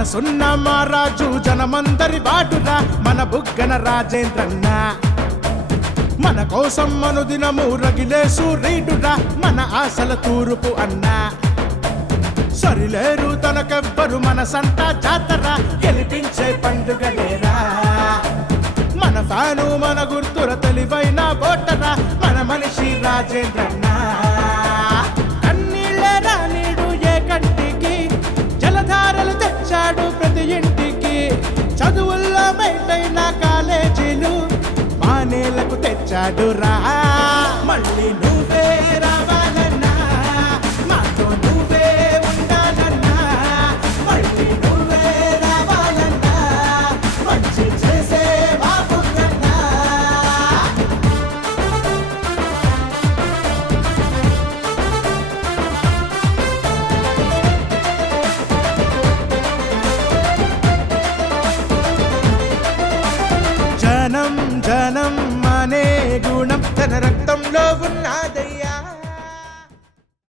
మనసున్న మహారాజు జనమందరి బాటురా మన బుగ్గన రాజేంద్రన్న మన కోసం అనుదినము రగిలే సూర్యుడురా మన ఆశల తూర్పు అన్నా సరిలేరు తనకెవ్వరు మన సంతా జాతర గెలిపించే పండుగలేరా మన ఫ్యాను మన గుర్తుర తెలివైన ఓటరా మన మనిషి రాజేంద్రన్న కన్నీళ్ళేరా నీడు ఏ కంటికి జలధారలు తెచ్చాడు ప్రతి ఇంటికి చదువుల్లో మైటైన కాలేజీలు మానేలకు తెచ్చాడు రా మళ్ళీ నువ్వే రావాలన్నా మాతో నువ్వే ఉండాలన్నా మళ్ళీ నువ్వే రావాలన్నా మంచి చేసే బాబుకన్నా జనం జనం అనే గుణం తన రక్తంలో ఉన్నదయ్యా